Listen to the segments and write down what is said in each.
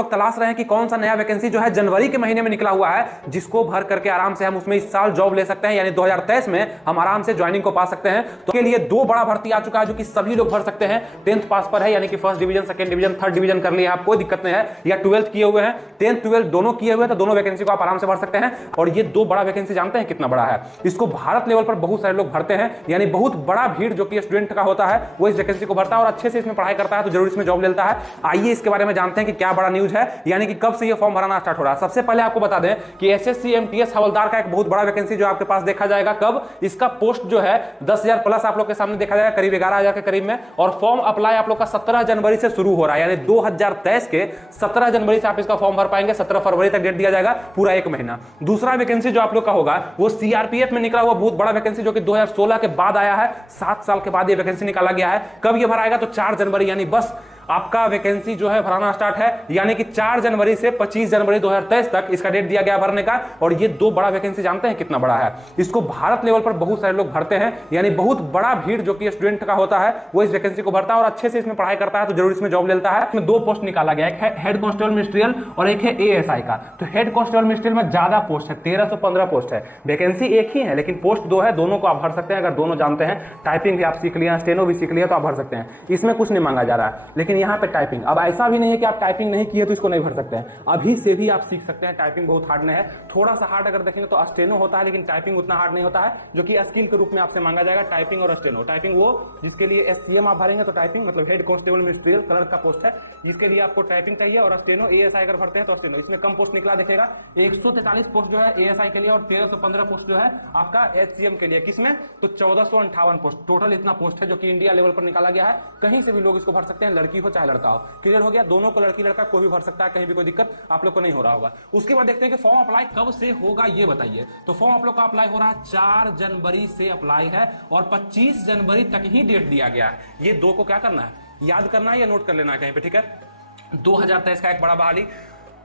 लोग तलाश रहे हैं कि कौन सा नया वैकेंसी जो है जनवरी के महीने में निकला हुआ है, जिसको भर करके आराम से हम उसमें इस साल जॉब ले सकते हैं, यानी 2023 में हम आराम से ज्वाइनिंग को पा सकते हैं। तो के लिए दो बड़ा भर्ती आ चुका है जो कि सभी लोग भर सकते हैं। 10th पास पर है, यानी कि first division, second division, third division कर लिया आप, कोई दिक्कत नहीं है, या 12th किए हुए हैं, 10th 12th दोनों किए हुए हैं, तो दोनों वैकेंसी को आप आराम से भर सकते हैं। और ये दो बड़ा वैकेंसी जानते हैं कितना बड़ा है? इसको भारत लेवल पर बहुत सारे लोग भरते हैं, यानी बहुत बड़ा भीड़ जो कि स्टूडेंट का होता है वो इस वैकेंसी को भरता है और अच्छे से इसमें पढ़ाई करता है तो जरूर इसमें जॉब लेता है। आइए इसके बारे में जानते हैं कि क्या बड़ा न्यूज है, यानी कि कब से ये फॉर्म भराना स्टार्ट हो रहा है। सबसे पहले आपको बता दें कि एसएससी एमटीएस हवलदार का एक बहुत बड़ा वैकेंसी जो आपके पास देखा जाएगा। कब? इसका पोस्ट जो है 10,000 प्लस आप लोग के सामने देखा जाएगा, करीब 11,000 के करीब में। और फॉर्म अप्लाई आप लोग का 17 जनवरी से शुरू हो रहा है, यानी 2023 के 17 जनवरी से आप इसका फॉर्म भर पाएंगे। 17 फरवरी तक डेट दिया जाएगा, पूरा एक महीना। दूसरा वैकेंसी जो आप लोग का होगा वो सीआरपीएफ में निकला हुआ बहुत बड़ा वैकेंसी जो कि 2016 के बाद आया है। 7 साल के बाद ये वैकेंसी निकाला गया है। कब ये भराएगा? तो 4 जनवरी, यानी बस आपका वैकेंसी जो है भराना स्टार्ट है, यानी कि 4 जनवरी से 25 जनवरी 2023 तक इसका डेट दिया गया भरने का। और ये दो बड़ा वैकेंसी जानते हैं कितना बड़ा है? इसको भारत लेवल पर बहुत सारे लोग भरते हैं, यानी बहुत बड़ा भीड़ जो कि स्टूडेंट का होता है वो इस वैकेंसी को भरता है और अच्छे से इसमें पढ़ाई करता है तो जरूर इसमें जॉब लेता है। इसमें दो पोस्ट निकाला गया, एक है हेड कांस्टेबल मिनिस्ट्रियल और एक है एएसआई का। तो हेड कांस्टेबल मिनिस्ट्रियल में ज्यादा पोस्ट है, 1315 पोस्ट है। वैकेंसी एक ही है लेकिन पोस्ट दो है, दोनों को आप भर सकते हैं अगर दोनों जानते हैं। टाइपिंग भी आप सीख लिया, स्टेनो भी सीख लिया तो आप भर सकते हैं। इसमें कुछ नहीं मांगा जा रहा है, लेकिन यहाँ पे टाइपिंग, अब ऐसा भी नहीं है कि आप टाइपिंग नहीं किए तो इसको नहीं भर सकते हैं, अभी से भी आप सीख सकते हैं। टाइपिंग बहुत हार्ड नहीं है, थोड़ा सा हार्ड अगर देखेंगे तो स्टेनो होता है, लेकिन टाइपिंग उतना हार्ड नहीं होता है, जो कि स्किल के रूप में आपसे मांगा जाएगा। टाइपिंग और स्टेनो, टाइपिंग वो जिसके लिए एससीएम आप भरेंगे, तो टाइपिंग मतलब हेड कांस्टेबल मिनिस्ट्रियल कलर का पोस्ट है, जिसके लिए आपको टाइपिंग चाहिए। और स्टेनो एएसआई अगर भरते हैं तो स्टेनो, इसमें कम पोस्ट निकला दिखेगा। 143 पोस्ट जो है एएसआई के लिए और 1315 पोस्ट जो है आपका एचसीएम के लिए। किसमें? तो 1458 पोस्ट टोटल इतना पोस्ट है जो कि इंडिया लेवल पर निकाला गया है। कहीं से भी लोग इसको भर सकते हैं, लड़की हो चाहे लड़का हो। क्लियर हो गया? दोनों को, लड़की लड़का कोई भी भर सकता है, कहीं भी कोई दिक्कत आप लोग को नहीं हो रहा होगा। उसके बाद देखते हैं कि फॉर्म अप्लाई कब से होगा ये बताइए। तो फॉर्म आप लोग का अप्लाई हो रहा है 4 जनवरी से अप्लाई है और 25 जनवरी तक ही डेट दिया गया है। ये दो को क्या करना है, याद करना है या नोट कर लेना है कहीं पे, ठीक है? 2023 का एक बड़ा बहाली।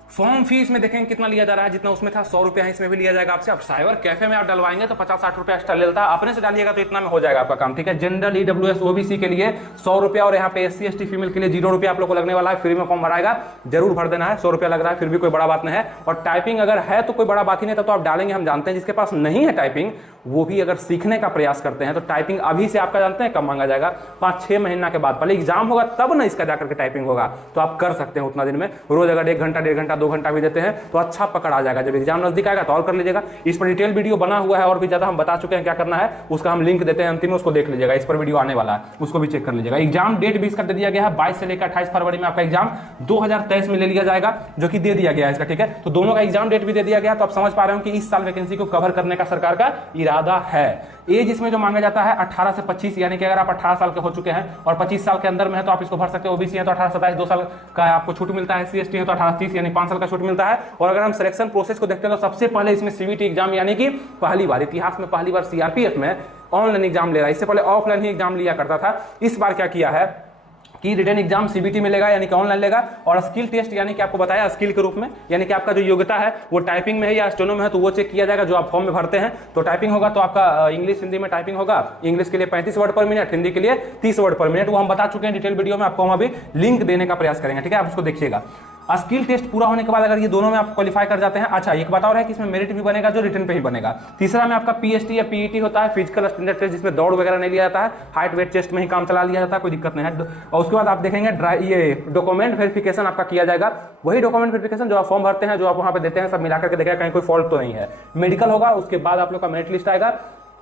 फॉर्म फीस में देखेंगे कितना लिया जा रहा है, जितना उसमें था 100 रुपया इसमें भी लिया जाएगा आपसे। अब साइबर कैफे में आप डलवाएंगे तो 50-60 रुपया एक्स्ट्रा लेता है, अपने से डालिएगा तो इतना में हो जाएगा आपका काम, ठीक है? जनरल ईडब्ल्यूएस ओबीसी के लिए 100 रुपया और यहाँ पे एससी एसटी फीमेल के लिए 0 रुपया आप लोग को लगने वाला है। फ्री में फॉर्म भराएगा, जरूर भर देना है। 100 रुपया लग रहा है, फिर भी कोई बड़ा बात नहीं है। और टाइपिंग अगर है तो कोई बड़ा बात ही नहीं था, तो आप डालेंगे, हम जानते हैं। जिसके पास नहीं है टाइपिंग वो भी अगर सीखने का प्रयास करते हैं तो टाइपिंग अभी से आपका जानते हैं कब मांगा जाएगा? 5-6 महीना के बाद, पहले एग्जाम होगा तब ना इसका जाकर के टाइपिंग होगा, तो आप कर सकते हैं उतना दिन में। रोज अगर 1 घंटा 1.5 घंटा 2 घंटा भी देते हैं तो अच्छा पकड़ आ जाएगा। जब एग्जाम नजदीक आएगा तो और कर लीजिएगा। इस पर डिटेल वीडियो बना हुआ है और भी ज्यादा हम बता चुके हैं क्या करना है, उसका हम लिंक देते हैं अंतिम में, उसको देख लीजिएगा। इस पर वीडियो आने वाला है, उसको भी चेक कर लीजिएगा। एग्जाम डेट भी इसका दे दिया गया है, 22 से लेकर 28 फरवरी में आपका एग्जाम 2023 में ले लिया जाएगा, जो कि दे दिया गया है इसका, ठीक है? तो दोनों का एग्जाम डेट भी दे दिया गया। तो आप समझ पा रहे हो कि इस साल वैकेंसी को कवर करने का सरकार का इरादा है। एज इसमें जो मांगा जाता है 18 से 25, यानी कि अगर आप 18 साल के हो चुके हैं और 25 साल के अंदर में है तो आप इसको भर सकते हैं। ओबीसी है तो 18-27 2 साल का आपको छूट मिलता है। एससी एसटी है तो 18-30 यानी 5 साल का छूट मिलता है। और अगर हम सिलेक्शन प्रोसेस को देखते हैं तो सबसे पहले इसमें सीबीटी एग्जाम, यानी कि पहली बार इतिहास में पहली बार सीआरपीएफ में ऑनलाइन एग्जाम ले रहा है। इससे पहले ऑफलाइन ही एग्जाम लिया करता था। इस बार क्या किया है कि रिटन एग्जाम सीबीटी में लेगा, यानी कि ऑनलाइन लेगा। और स्किल टेस्ट, यानी कि आपको बताया स्किल के रूप में, यानी कि आपका जो योग्यता है वो टाइपिंग में है या स्टेनो में है तो वो चेक किया जाएगा जो आप फॉर्म में भरते हैं। तो टाइपिंग होगा तो आपका इंग्लिश हिंदी में टाइपिंग होगा। इंग्लिश के लिए 35 वर्ड पर मिनट, हिंदी के लिए 30 वर्ड पर मिनट। वो हम बता चुके हैं डिटेल वीडियो में, आपको हम अभी लिंक देने का प्रयास करेंगे, ठीक है? आप उसको देखिएगा। स्किल टेस्ट पूरा होने के बाद अगर ये दोनों में आप क्वालिफाई कर जाते हैं, अच्छा एक बात और है कि इसमें मेरिट भी बनेगा जो रिटन पे ही बनेगा। तीसरा में आपका पीएसटी या पीईटी होता है, फिजिकल स्टैंडर्ड टेस्ट, जिसमें दौड़ वगैरह नहीं लिया जाता है, हाइट वेट टेस्ट में ही काम चला लिया जाता है, कोई दिक्कत नहीं है। और उसके बाद आप देखेंगे ये डॉक्यूमेंट वेरिफिकेशन आपका किया जाएगा। वही डॉक्यूमेंट वेरिफिकेशन जो आप फॉर्म भरते हैं, जो आप वहां पे देते हैं, सब मिलाकर के देखेगा कहीं कोई फॉल्ट तो नहीं है। मेडिकल होगा, उसके बाद आप लोग का मेरिट लिस्ट आएगा,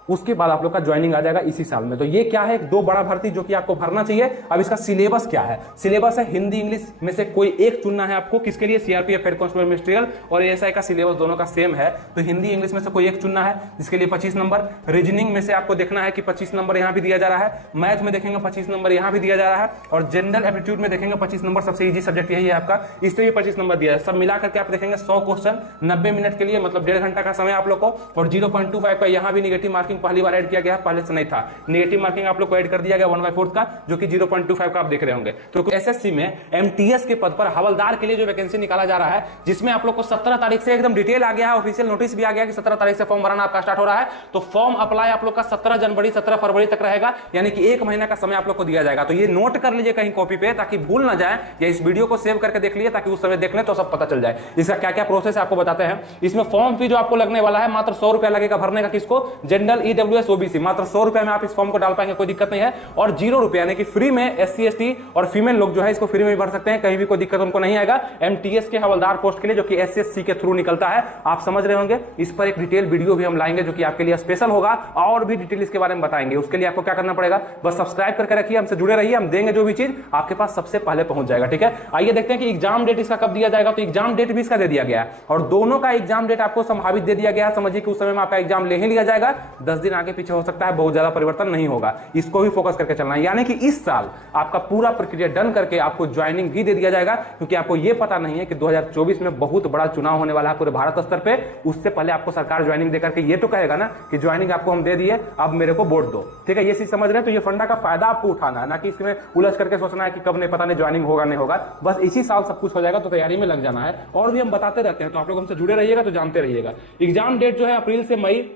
उसके बाद आप लोग का ज्वाइनिंग आ जाएगा इसी साल में। तो ये क्या है, दो बड़ा भर्ती जो कि आपको भरना चाहिए। अब इसका सिलेबस क्या है? सिलेबस है हिंदी इंग्लिश में से कोई एक चुनना है आपको। किसके लिए? सीआरपीएफ हेड कांस्टेबल मिनिस्ट्रियल और एएसआई का सिलेबस दोनों का सेम है। तो हिंदी इंग्लिश में से कोई एक चुनना है, जिसके लिए 25 नंबर। रीजनिंग में से आपको देखना है कि 25 नंबर यहाँ भी दिया जा रहा है। मैथ में देखेंगे 25 नंबर यहाँ भी दिया जा रहा है। और जनरल एप्टीट्यूड में देखेंगे 25 नंबर, सबसे ईजी सब्जेक्ट यही है आपका, इससे भी 25 नंबर दिया है। सब मिलाकर के आप देखेंगे 100 क्वेश्चन 90 मिनट के लिए, मतलब 1.5 घंटा का समय आप लोग को। और 0.25 का यहाँ भी निगेटिव मार्किंग मार्किंग पहली बार ऐड किया गया है, पहले से नहीं था। नेगेटिव मार्किंग आप लोग को ऐड कर दिया गया 1/4 का, जो कि 0.25 का आप देख रहे होंगे। तो एसएससी में एमटीएस के पद पर हवलदार के लिए जो वैकेंसी निकाला जा रहा है, जिसमें आप लोग को 17 तारीख से एकदम डिटेल आ गया है, ऑफिशियल नोटिस भी आ गया कि 17 तारीख से फॉर्म भरना आपका स्टार्ट हो रहा है। तो फॉर्म अप्लाई आप लोग का 17 जनवरी 17 फरवरी तक रहेगा, यानी कि 1 महीना का समय आप लोग को दिया जाएगा। तो ये नोट कर लीजिए कहीं कॉपी पे, ताकि भूल ना जाए, या इस वीडियो को सेव करके देख लीजिए ताकि उस समय देख लें तो सब पता चल जाए। इसका क्या क्या प्रोसेस है आपको बताते हैं। इसमें फॉर्म फी जो आपको लगने वाला है मात्र 100 रुपया लगेगा भरने का। किसको? जनरल, ईडब्ल्यूएस, ओबीसी, मात्र 100 रुपया में आप इस फॉर्म को डाल पाएंगे, कोई दिक्कत नहीं है। और 0 रुपया यानी कि फ्री में एससी एसटी और फीमेल लोग जो है इसको फ्री में भर सकते हैं, कहीं भी कोई दिक्कत उनको नहीं आएगा। एमटीएस के हवलदार पोस्ट के लिए, जो कि एसएससी के थ्रू निकलता है, आप समझ रहे होंगे। इस पर एक डिटेल वीडियो भी हम लाएंगे जो कि आपके लिए स्पेशल होगा, और भी डिटेल इसके बारे में बताएंगे। उसके लिए आपको क्या करना पड़ेगा, बस सब्सक्राइब करके रखिए, हमसे जुड़े रहिए, हम देंगे जो भी चीज आपके पास सबसे पहले पहुंच जाएगा। ठीक है, आइए देखते हैं कि एग्जाम डेट इसका कब दिया जाएगा। तो एग्जाम डेट भी इसका दे दिया गया है, और दोनों का एग्जाम डेट आपको संभावित दे दिया गया है। समझिए कि उस समय में आपका एग्जाम ले ही लिया जाएगा, 10 दिन आगे पीछे हो सकता है, बहुत ज्यादा परिवर्तन नहीं होगा। इसको भी फोकस करके चलना है, यानी कि इस साल आपका पूरा प्रक्रिया डन करके आपको ज्वाइनिंग भी दे दिया जाएगा, क्योंकि आपको यह पता नहीं है कि 2024 में बहुत बड़ा चुनाव होने वाला है पूरे भारत स्तर पे। उससे पहले आपको सरकार ज्वाइनिंग देकर के ये तो कहेगा ना कि ज्वाइनिंग आपको हम दे दिए, अब मेरे को वोट दो। ठीक है, ये चीज समझ रहे हैं। तो ये फंडा का फायदा आपको उठाना है, ना कि इसमें उलझ करके सोचना है कि कब नहीं, पता नहीं ज्वाइनिंग होगा नहीं होगा। बस इसी साल सब कुछ हो जाएगा, तो तैयारी में लग जाना है। और भी हम बताते रहते हैं, तो आप लोग हमसे जुड़े रहिएगा तो जानते रहिएगा। एग्जाम डेट जो है अप्रैल से मई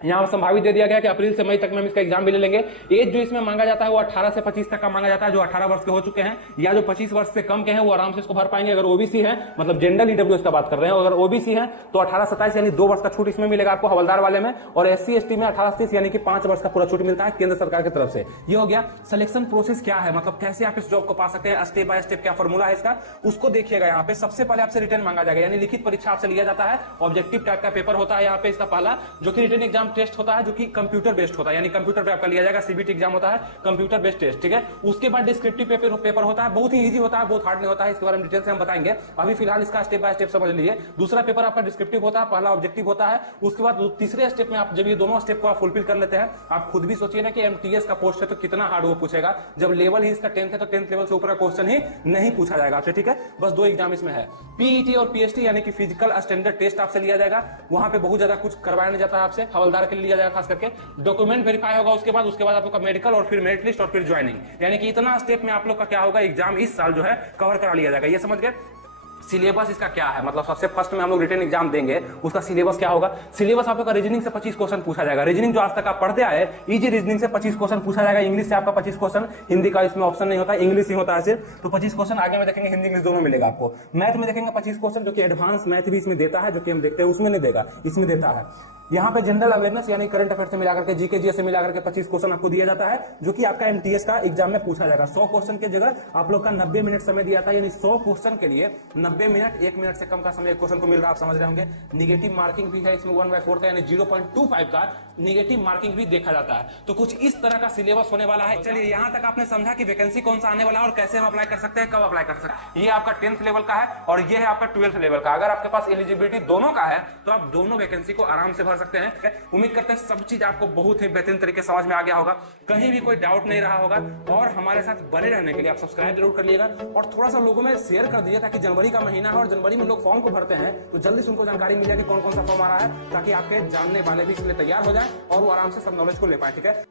यहाँ संभावित दे दिया गया कि अप्रैल से मई तक में हम इसका एग्जाम भी ले लेंगे। एज जो इसमें मांगा जाता है वो 18 से 25 तक का मांगा जाता है। जो 18 वर्ष के हो चुके हैं या जो 25 वर्ष से कम के हैं वो आराम से इसको भर पाएंगे। अगर ओबीसी है, मतलब जनरल ईडब्ल्यूएस का बात कर रहे हैं, अगर ओबीसी है तो 18-27 यानी 2 वर्ष का छूट इसमें मिलेगा आपको हवलदार वाले में। और एससी एसटी में 18-30 यानी कि 5 वर्ष का पूरा छूट मिलता है केंद्र सरकार की तरफ से। ये हो गया। सिलेक्शन प्रोसेस क्या है, मतलब कैसे आप इस जॉब को पा सकते हैं, स्टेप बाय स्टेप क्या फॉर्मूला है इसका, उसको देखिएगा। यहाँ पे सबसे पहले आपसे रिटर्न मांगा जाएगा, यानी लिखित परीक्षा आपसे लिया जाता है। ऑब्जेक्टिव टाइप का पेपर होता है यहाँ पे इसका पहला, जो कि रिटन एग्जाम टेस्ट होता है, जो कि कंप्यूटर बेस्ड होता है, यानी कंप्यूटर पे आपका लिया जाएगा। सीबीटी एग्जाम होता है, कंप्यूटर बेस्ड टेस्ट। ठीक है, उसके बाद डिस्क्रिप्टिव पेपर होता है, बहुत ही इजी होता है, बहुत हार्ड नहीं होता है। इसके बारे में डिटेल से हम बताएंगे। अभी फिलहाल इसका स्टेप बाय स्टेप समझ लीजिए। दूसरा पेपर आपका डिस्क्रिप्टिव होता है, पहला ऑब्जेक्टिव होता है। उसके बाद तीसरे स्टेप में आप जब ये दोनों स्टेप को आप फुलफिल कर लेते हैं, आप खुद भी सोचिए ना कि एमटीएस का पोस्ट है तो कितना हार्ड वो पूछेगा। जब लेवल ही इसका 10th है तो 10th लेवल से ऊपर का क्वेश्चन ही नहीं पूछा जाएगा आपसे। ठीक है, बस 2 एग्जाम इसमें है, पीईटी और पीएसटी, यानी कि फिजिकल स्टैंडर्ड टेस्ट आपसे लिया जाएगा। वहां पे बहुत ज्यादा कुछ करवाया नहीं जाता है आपसे, हवलदार के लिए लिया जाएगा खास करके। डॉक्यूमेंट वेरीफाई होगा, उसके बाद आप लोग का मेडिकल और फिर मेरिट लिस्ट और फिर ज्वाइनिंग, यानी कि इतना स्टेप में आप लोग का क्या होगा, एग्जाम इस साल जो है कवर करा लिया जाएगा। ये समझ गए। सिलेबस इसका क्या है, मतलब सबसे फर्स्ट में हम लोग रिटन एग्जाम देंगे, उसका सिलेबस क्या होगा। सिलेबस आपका रीजनिंग से 25 क्वेश्चन पूछा जाएगा। रीजनिंग जो आज तक आप पढ़ते आए, इजी रीजनिंग से 25 क्वेश्चन पूछा जाएगा। इंग्लिश से आपका 25 क्वेश्चन, हिंदी का इसमें ऑप्शन नहीं होता, इंग्लिश ही होता है सिर्फ। तो 25 क्वेश्चन आगे में देखेंगे, हिंदी इंग्लिश दोनों मिलेगा आपको। मैथ में देखेंगे 25 क्वेश्चन, जो कि एडवांस मैथ भी इसमें देता है, जो कि हम देखते हैं उसमें नहीं देगा, इसमें देता है। यहाँ पे जनरल अवेयरनेस यानी करंट अफेयर से मिलाकर के, जीके जीएस से मिलाकर के 25 क्वेश्चन आपको दिया जाता है, जो कि आपका एमटीएस का एग्जाम में पूछा जाएगा। 100 क्वेश्चन की जगह आप लोग का 90 मिनट समय दिया था, यानी 100 क्वेश्चन के लिए 90 मिनट, 1 मिनट से कम का समय एक क्वेश्चन को मिल रहा है, आप समझ रहे होंगे। निगेटिव मार्किंग भी है इसमें 1/4 का, यानी 0.25 का निगेटिव मार्किंग भी देखा जाता है। तो कुछ इस तरह का सिलेबस होने वाला है। चलिए, यहाँ तक आपने समझा कि वैकेंसी कौन सा आने वाला है और कैसे हम अप्लाई कर सकते हैं, कब अप्लाई कर सकते हैं। ये आपका 10th लेवल का है और ये है आपका 12th लेवल का। अगर आपके पास एलिजिबिलिटी दोनों का है तो आप दोनों वैकेंसी को आराम से भर सकते हैं। उम्मीद करते हैं सब चीज आपको बहुत ही बेहतरीन तरीके से समझ में आ गया होगा, कहीं भी कोई डाउट नहीं रहा होगा। और हमारे साथ बने रहने के लिए आप सब्सक्राइब जरूर कर लीजिएगा और थोड़ा सा लोगों में शेयर कर दीजिए, ताकि जनवरी का महीना है और जनवरी में लोग फॉर्म को भरते हैं तो जल्दी से उनको जानकारी मिल जाए कि कौन कौन सा फॉर्म आ रहा है, ताकि आपके जानने वाले भी इसलिए तैयार हो जाए और वो आराम से सब नॉलेज को ले पाए। ठीक है।